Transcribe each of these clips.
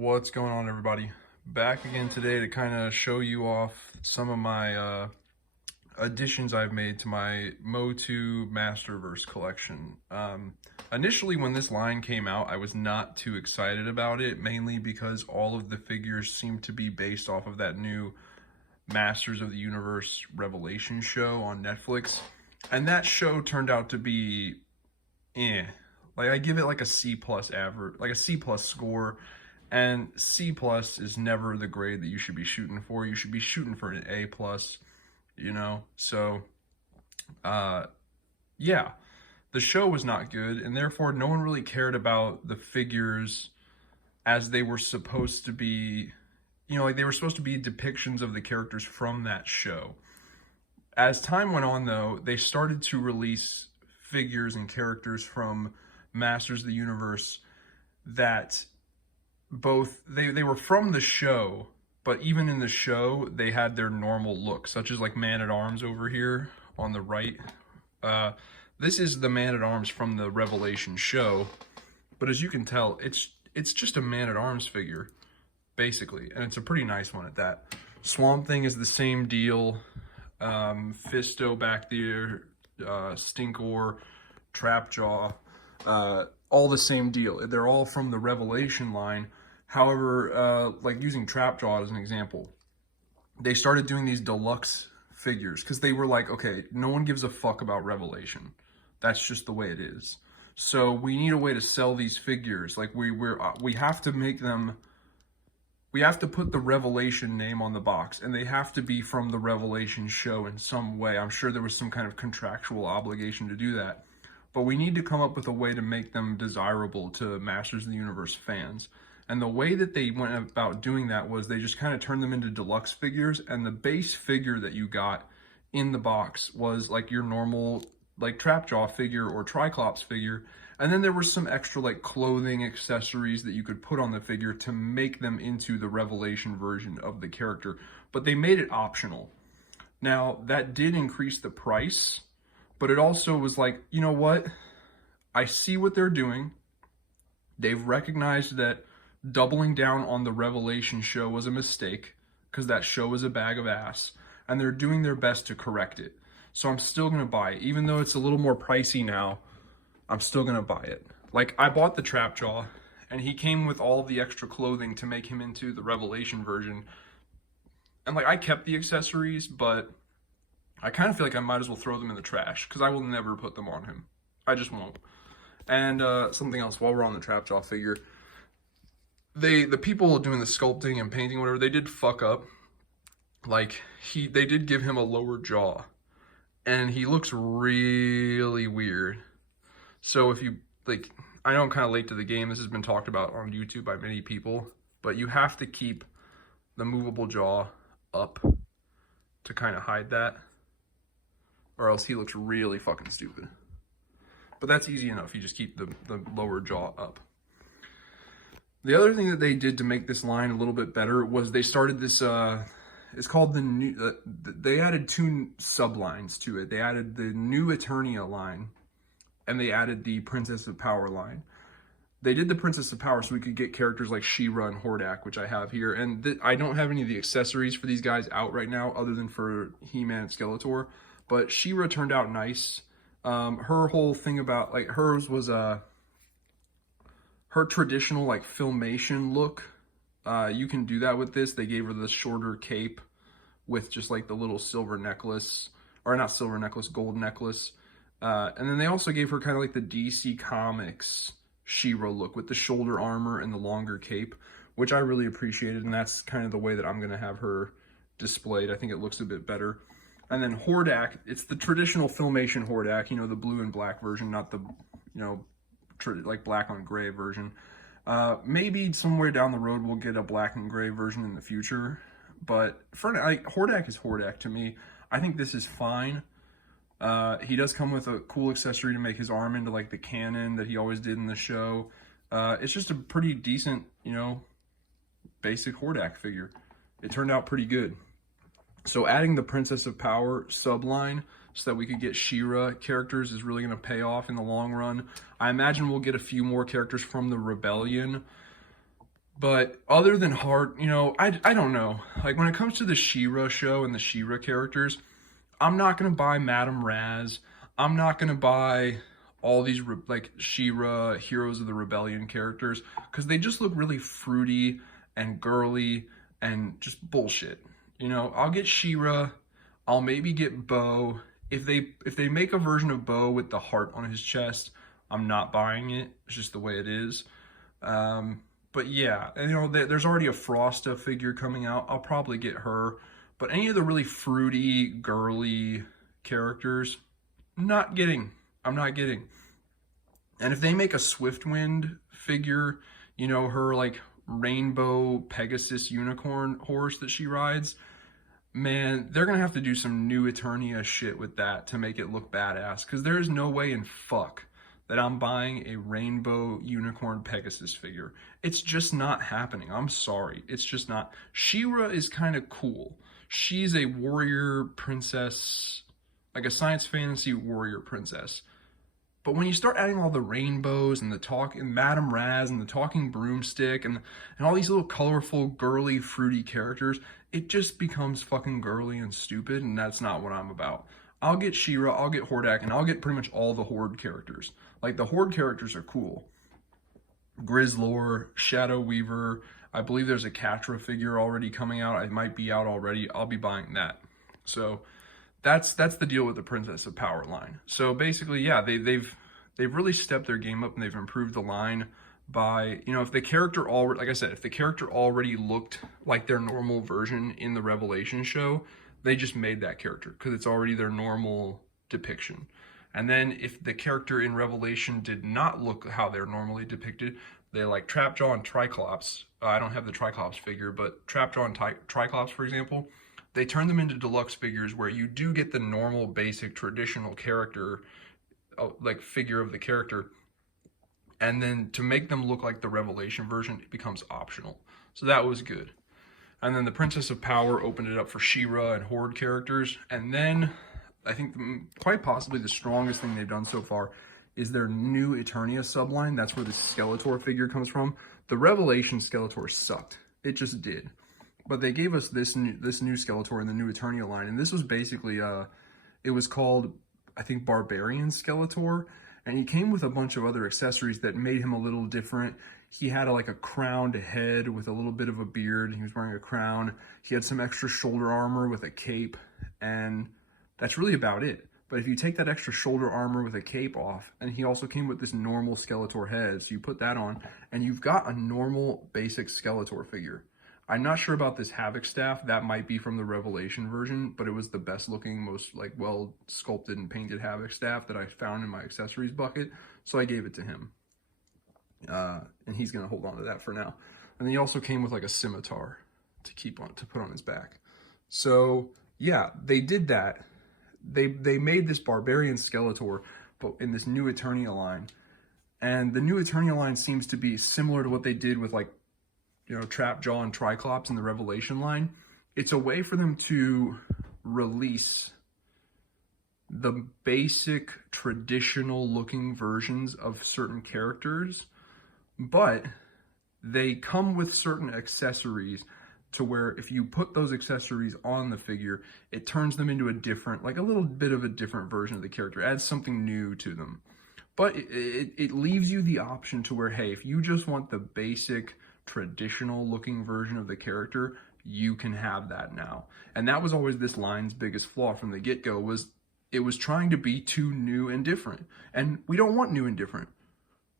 What's going on, everybody? Back again today to kind of show you off some of my additions I've made to my MOTU Masterverse collection. Initially, when this line came out, I was not too excited about it, mainly because all of the figures seemed to be based off of that new Masters of the Universe Revelation show on Netflix. And that show turned out to be Like, I give it like a C plus average, like a C plus score. And C plus is never the grade that you should be shooting for. You should be shooting for an A plus, So, yeah, the show was not good, and therefore no one really cared about the figures as they were supposed to be. Like they were supposed to be depictions of the characters from that show. As time went on, though, they started to release figures and characters from Masters of the Universe that they were from the show, but even in the show they had their normal look, such as like Man-at-Arms over here on the right. This is the Man-at-Arms from the Revelation show, but as you can tell, it's just a Man-at-Arms figure basically, and it's a pretty nice one at that. Swamp Thing is the same deal. Fisto back there, Stinkor, Trapjaw, all the same deal. They're all from the Revelation line. However, like using Trapjaw as an example, they started doing these deluxe figures because they were like, okay, no one gives a fuck about Revelation. That's just the way it is. So we need a way to sell these figures. Like we have to make them. We have to put the Revelation name on the box, and they have to be from the Revelation show in some way. I'm sure there was some kind of contractual obligation to do that. But we need to come up with a way to make them desirable to Masters of the Universe fans. And the way that they went about doing that was they just kind of turned them into deluxe figures, and the base figure that you got in the box was like your normal like Trapjaw figure or Triclops figure. And then there were some extra like clothing accessories that you could put on the figure to make them into the Revelation version of the character, but they made it optional. Now, that did increase the price, but it also was like, you know what? I see what they're doing. They've recognized that doubling down on the Revelation show was a mistake because that show was a bag of ass, and they're doing their best to correct it. So I'm still going to buy it. Even though it's a little more pricey now, I'm still going to buy it. Like, I bought the Trapjaw, and he came with all of the extra clothing to make him into the Revelation version. And, like, I kept the accessories, but I kind of feel like I might as well throw them in the trash because I will never put them on him. I just won't. And something else, while we're on the Trapjaw figure, the people doing the sculpting and painting, whatever, they did fuck up. Like, they did give him a lower jaw, and he looks really weird. So if you, like, I know I'm kind of late to the game. This has been talked about on YouTube by many people, but you have to keep the movable jaw up to kind of hide that, or else he looks really fucking stupid. But that's easy enough. You just keep the lower jaw up. The other thing that they did to make this line a little bit better was they started this, it's called the new, they added two sublines to it. They added the new Eternia line, and they added the Princess of Power line. They did the Princess of Power so we could get characters like She-Ra and Hordak, which I have here. And I don't have any of the accessories for these guys out right now, other than for He-Man and Skeletor. But She-Ra turned out nice. Her whole thing about, like, hers was her traditional, like, Filmation look. You can do that with this. They gave her the shorter cape with just, like, the little silver necklace. Or not silver necklace, gold necklace. And then they also gave her kind of like the DC Comics She-Ra look with the shoulder armor and the longer cape, which I really appreciated, and that's kind of the way that I'm going to have her displayed. I think it looks a bit better. And then Hordak, it's the traditional Filmation Hordak, the blue and black version, not the, like black on gray version. Maybe somewhere down the road we'll get a black and gray version in the future, but for now, like, Hordak is Hordak to me. I think this is fine. He does come with a cool accessory to make his arm into like the cannon that he always did in the show. It's just a pretty decent, basic Hordak figure. It turned out pretty good. So adding the Princess of Power subline so that we could get She-Ra characters is really going to pay off in the long run. I imagine we'll get a few more characters from the Rebellion, But other than Heart, you know, I don't know. Like when it comes to the She-Ra show and the She-Ra characters, I'm not gonna buy Madame Raz. I'm not gonna buy all these like She-Ra Heroes of the Rebellion characters because they just look really fruity and girly and just bullshit. You know, I'll get She-Ra. I'll maybe get Bo. If they make a version of Bo with the heart on his chest, I'm not buying it. It's just the way it is. But yeah, and you know, there's already a Frosta figure coming out. I'll probably get her. But any of the really fruity, girly characters, not getting. I'm not getting. And if they make a Swiftwind figure, you know, her like rainbow Pegasus unicorn horse that she rides, man, they're gonna have to do some new Eternia shit with that to make it look badass. Because there is no way in fuck that I'm buying a rainbow unicorn Pegasus figure. It's just not happening. I'm sorry. It's just not. She-Ra is kind of cool. She's a warrior princess, like a science fantasy warrior princess. But when you start adding all the rainbows and the talk and Madame Raz and the talking broomstick and all these little colorful, girly, fruity characters, it just becomes fucking girly and stupid, and that's not what I'm about. I'll get She-Ra, I'll get Hordak, and I'll get pretty much all the Horde characters. Like, the Horde characters are cool. Grizzlor, Shadow Weaver, I believe there's a Catra figure already coming out. It might be out already. I'll be buying that. So that's the deal with the Princess of Power line. So basically, yeah, they've really stepped their game up and they've improved the line by, you know, if the character already, like I said, if the character already looked like their normal version in the Revelation show, they just made that character because it's already their normal depiction. And then if the character in Revelation did not look how they're normally depicted, they like Trapjaw and Triclops. I don't have the Triclops figure, but Trapjaw and Triclops, for example, they turn them into deluxe figures where you do get the normal, basic, traditional character, like figure of the character. And then to make them look like the Revelation version, it becomes optional. So that was good. And then the Princess of Power opened it up for She-Ra and Horde characters. And then I think quite possibly the strongest thing they've done so far is their new Eternia subline. That's where the Skeletor figure comes from. The Revelation Skeletor sucked. It just did. But they gave us this new Skeletor in the new Eternia line. And this was basically, it was called, I think, Barbarian Skeletor. And he came with a bunch of other accessories that made him a little different. He had like a crowned head with a little bit of a beard. He was wearing a crown. He had some extra shoulder armor with a cape. And that's really about it. But if you take that extra shoulder armor with a cape off, and he also came with this normal Skeletor head, so you put that on, and you've got a normal basic Skeletor figure. I'm not sure about this Havoc staff. That might be from the Revelation version, but it was the best looking, most like well sculpted and painted Havoc staff that I found in my accessories bucket. So I gave it to him. And he's gonna hold on to that for now. And then he also came with like a scimitar to put on his back. So yeah, they did that. They made this Barbarian Skeletor, but in this new Eternia line. And the new Eternia line seems to be similar to what they did with like, you know, Trapjaw and Triclops in the Revelation line. It's a way for them to release the basic traditional looking versions of certain characters, but they come with certain accessories to where if you put those accessories on the figure, it turns them into a different, like a little bit of a different version of the character, adds something new to them. But it leaves you the option to where, hey, if you just want the basic traditional looking version of the character, you can have that now. And that was always this line's biggest flaw from the get-go, was it was trying to be too new and different. And we don't want new and different.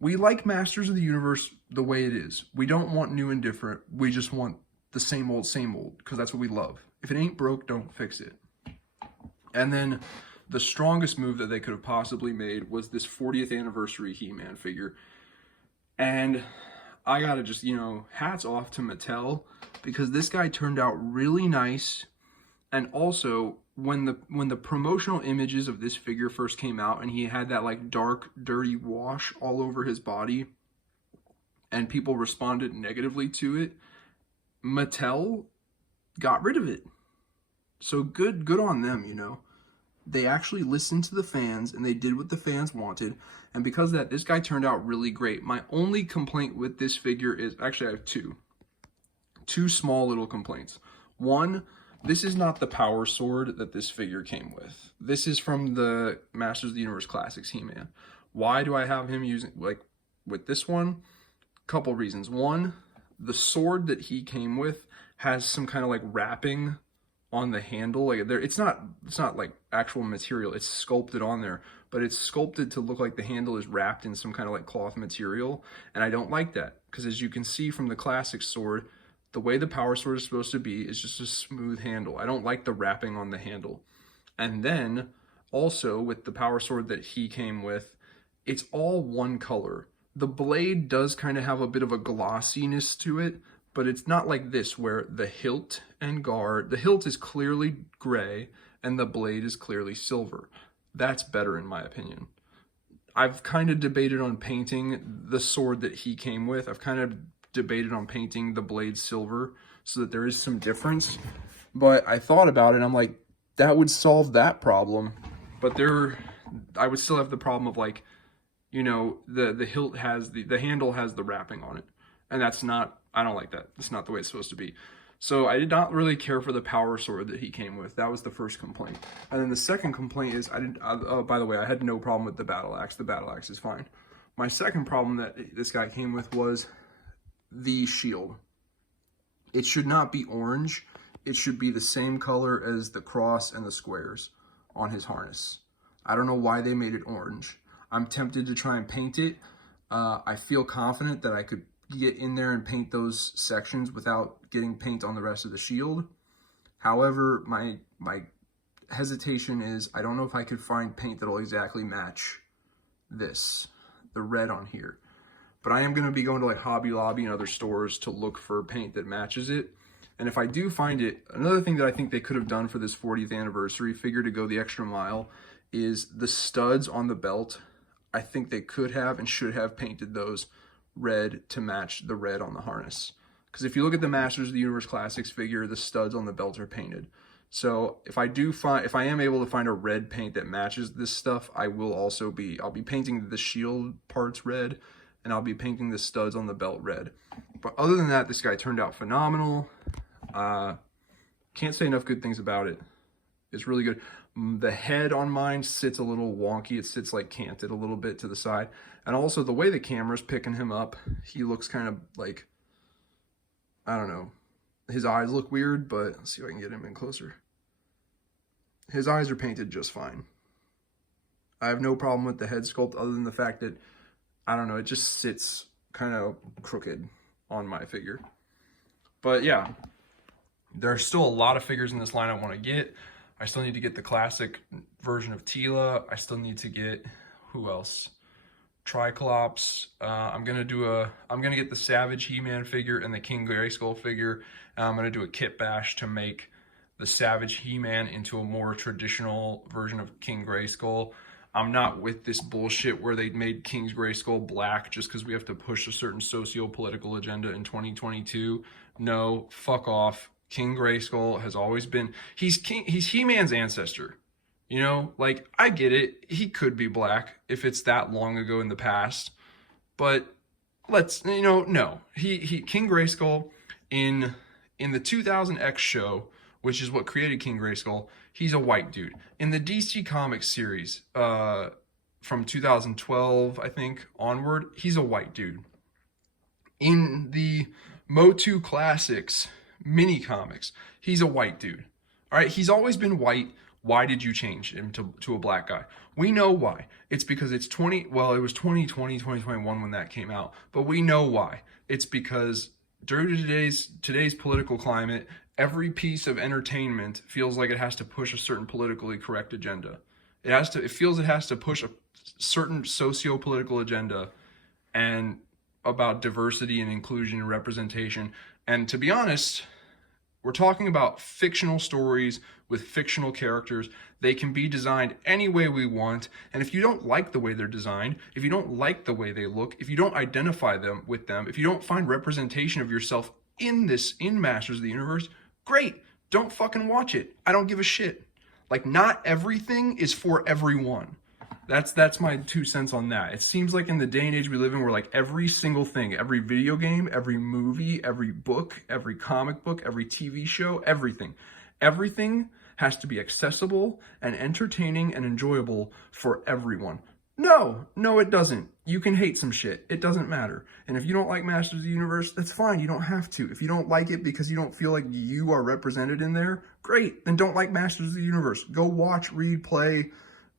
We like Masters of the Universe the way it is. We don't want new and different. We just want the same old, because that's what we love. If it ain't broke, don't fix it. And then the strongest move that they could have possibly made was this 40th anniversary He-Man figure. And I gotta just, you know, hats off to Mattel, because this guy turned out really nice. And also, when the promotional images of this figure first came out and he had that like dark, dirty wash all over his body and people responded negatively to it, Mattel got rid of it. So good on them, you know. They actually listened to the fans and they did what the fans wanted. And because of that, this guy turned out really great. My only complaint with this figure is, actually I have two. two small little complaints. One, this is not the power sword that this figure came with. This is from the Masters of the Universe Classics He-Man. Why do I have him using, like, with this one? Couple reasons. One, the sword that he came with has some kind of like wrapping on the handle. Like there, it's not like actual material. It's sculpted on there, but it's sculpted to look like the handle is wrapped in some kind of like cloth material. And I don't like that, because as you can see from the classic sword, the way the power sword is supposed to be is just a smooth handle. I don't like the wrapping on the handle. And then also with the power sword that he came with, it's all one color. The blade does kind of have a bit of a glossiness to it, but it's not like this where the hilt and guard, the hilt is clearly gray and the blade is clearly silver. That's better in my opinion. I've kind of debated on painting the sword that he came with. I've kind of debated on painting the blade silver so that there is some difference. But I thought about it, I'm like, that would solve that problem. But I would still have the problem of like, you know, the hilt has, the handle has the wrapping on it. And that's not, I don't like that. It's not the way it's supposed to be. So I did not really care for the power sword that he came with. That was the first complaint. And then the second complaint is, oh, by the way, I had no problem with the battle axe. The battle axe is fine. My second problem that this guy came with was the shield. It should not be orange. It should be the same color as the cross and the squares on his harness. I don't know why they made it orange. I'm tempted to try and paint it. I feel confident that I could get in there and paint those sections without getting paint on the rest of the shield. However, my hesitation is I don't know if I could find paint that'll exactly match this, the red on here. But I am going to be going to like Hobby Lobby and other stores to look for paint that matches it. And if I do find it, another thing that I think they could have done for this 40th anniversary figure to go the extra mile is the studs on the belt. I think they could have and should have painted those red to match the red on the harness. Because if you look at the Masters of the Universe Classics figure, the studs on the belt are painted. So if I am able to find a red paint that matches this stuff, I'll be painting the shield parts red, and I'll be painting the studs on the belt red. But other than that, this guy turned out phenomenal. Can't say enough good things about it. It's really good. The head on mine sits a little wonky. It sits like canted a little bit to the side. And also the way the camera's picking him up, he looks kind of like, I don't know. His eyes look weird, but let's see if I can get him in closer. His eyes are painted just fine. I have no problem with the head sculpt other than the fact that, I don't know, it just sits kind of crooked on my figure. But yeah, there are still a lot of figures in this line I want to get. I still need to get the classic version of Tila. I still need to get, who else? Triclops. I'm gonna get the Savage He-Man figure and the King Grayskull figure. I'm gonna do a kit bash to make the Savage He-Man into a more traditional version of King Grayskull. I'm not with this bullshit where they made King's Grayskull black just because we have to push a certain socio-political agenda in 2022. No, fuck off. King Grayskull has always been, he's He-Man's ancestor. You know, like, I get it. He could be black if it's that long ago in the past. But let's, you know, no. King Grayskull in the 2000X show, which is what created King Grayskull, he's a white dude. In the DC Comics series, from 2012, I think, onward, he's a white dude. In the MOTU Classics mini comics, he's a white dude. All right, he's always been white. Why did you change him to a black guy? We know why. It's because it was 2020, 2021 when that came out. But we know why. It's because due to today's political climate, every piece of entertainment feels like it has to push a certain politically correct agenda. It feels it has to push a certain socio-political agenda and about diversity and inclusion and representation. And to be honest, we're talking about fictional stories with fictional characters. They can be designed any way we want. And if you don't like the way they're designed, if you don't like the way they look, if you don't identify them with them, if you don't find representation of yourself in Masters of the Universe, great. Don't fucking watch it. I don't give a shit. Like, not everything is for everyone. That's my 2 cents on that. It seems like in the day and age we live in, where like every single thing, every video game, every movie, every book, every comic book, every TV show, everything has to be accessible and entertaining and enjoyable for everyone. No, it doesn't. You can hate some shit. It doesn't matter. And if you don't like Masters of the Universe, that's fine. You don't have to. If you don't like it because you don't feel like you are represented in there, great. Then don't like Masters of the Universe. Go watch, read, play,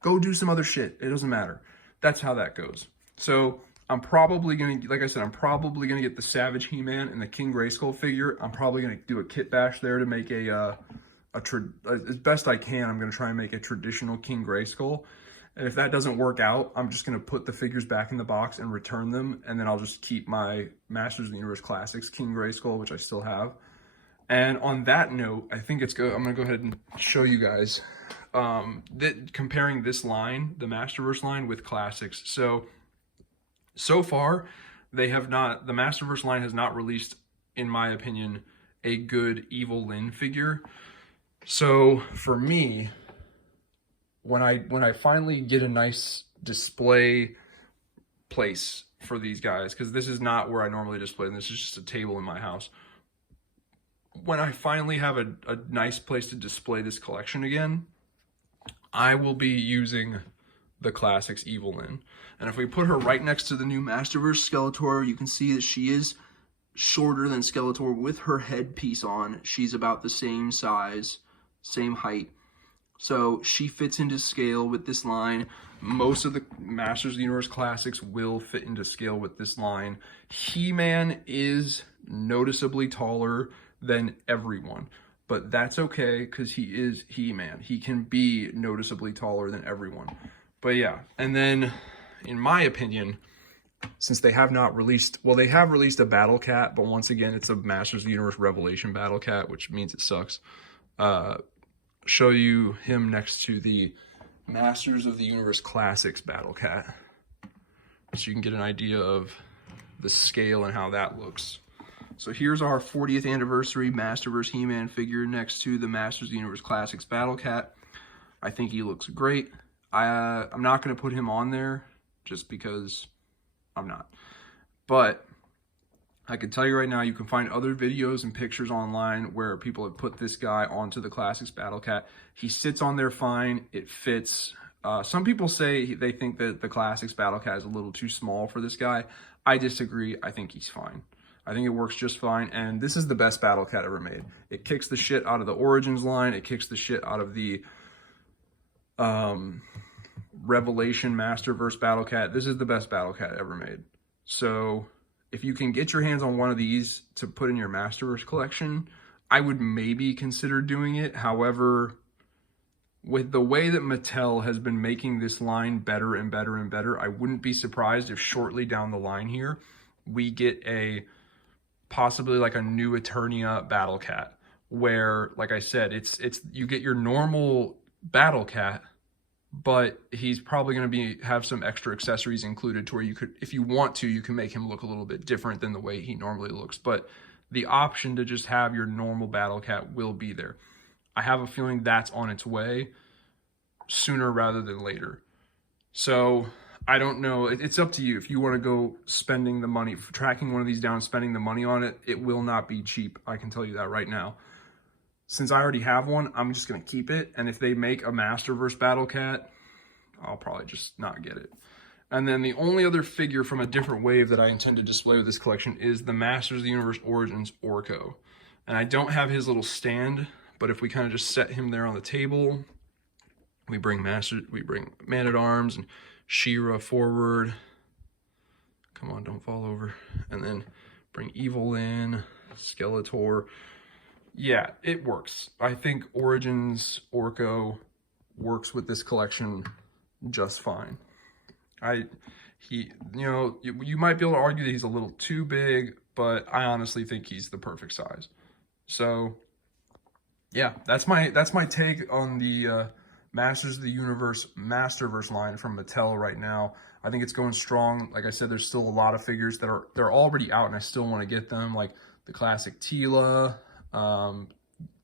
go do some other shit. It doesn't matter. That's how that goes. So I'm probably going to, like I said, I'm probably going to get the Savage He-Man and the King Grayskull figure. I'm probably going to do a kit bash there to make as best I can, I'm going to try and make a traditional King Grayskull. And if that doesn't work out, I'm just going to put the figures back in the box and return them. And then I'll just keep my Masters of the Universe Classics King Grayskull, which I still have. And on that note, I think it's good. I'm going to go ahead and show you guys comparing this line, the Masterverse line, with Classics. So far, the Masterverse line has not released, in my opinion, a good Evil Lyn figure. So for me, when I finally get a nice display place for these guys, because this is not where I normally display them, this is just a table in my house. When I finally have a nice place to display this collection again, I will be using the Classics Evil Lyn. And if we put her right next to the new Masterverse Skeletor, you can see that she is shorter than Skeletor with her headpiece on. She's about the same size, same height. So she fits into scale with this line. Most of the Masters of the Universe Classics will fit into scale with this line. He-Man is noticeably taller than everyone, but that's okay because he is He-Man. He can be noticeably taller than everyone. But yeah, and then in my opinion, since they have not released, well, they have released a Battle Cat, but once again, it's a Masters of the Universe Revelation Battle Cat, which means it sucks. Show you him next to the Masters of the Universe Classics Battle Cat, so you can get an idea of the scale and how that looks. So here's our 40th anniversary Masterverse He-Man figure next to the Masters of the Universe Classics Battle Cat. I think he looks great. I'm not going to put him on there just because I'm not. But I can tell you right now, you can find other videos and pictures online where people have put this guy onto the Classics Battle Cat. He sits on there fine. It fits. Some people say they think that the Classics Battle Cat is a little too small for this guy. I disagree. I think he's fine. I think it works just fine. And this is the best Battle Cat ever made. It kicks the shit out of the Origins line. It kicks the shit out of the Revelation Masterverse Battle Cat. This is the best Battle Cat ever made. So if you can get your hands on one of these to put in your Masterverse collection, I would maybe consider doing it. However, with the way that Mattel has been making this line better and better and better, I wouldn't be surprised if shortly down the line here, we get possibly like a new Eternia Battle Cat, where, like I said, it's you get your normal Battle Cat, but he's probably going to have some extra accessories included to where you could, if you want to, you can make him look a little bit different than the way he normally looks. But the option to just have your normal Battle Cat will be there. I have a feeling that's on its way sooner rather than later. So I don't know. It's up to you. If you want to go spending the money, tracking one of these down, spending the money on it, it will not be cheap. I can tell you that right now. Since I already have one, I'm just going to keep it. And if they make a Masterverse Battle Cat, I'll probably just not get it. And then the only other figure from a different wave that I intend to display with this collection is the Masters of the Universe Origins Orko. And I don't have his little stand, but if we kind of just set him there on the table, we bring Man-at-Arms and She-Ra forward. Come on, don't fall over. And then bring Evil Lyn, Skeletor. Yeah, it works. I think Origins Orko works with this collection just fine. You might be able to argue that he's a little too big, but I honestly think he's the perfect size. So yeah, that's my take on the Masters of the Universe Masterverse line from Mattel right now. I think it's going strong. Like I said, there's still a lot of figures that they're already out and I still want to get them, like the classic Teela,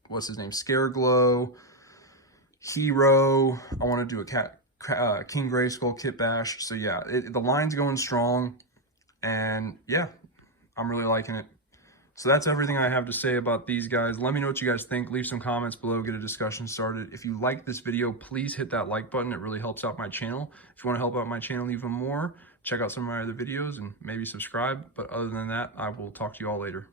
what's his name, Scareglow, Hero. I want to do a King Grayskull Kit Bash. So yeah, the line's going strong, and yeah, I'm really liking it. So that's everything I have to say about these guys. Let me know what you guys think. Leave some comments below, get a discussion started. If you like this video, please hit that like button. It really helps out my channel. If you want to help out my channel even more, check out some of my other videos and maybe subscribe. But other than that, I will talk to you all later.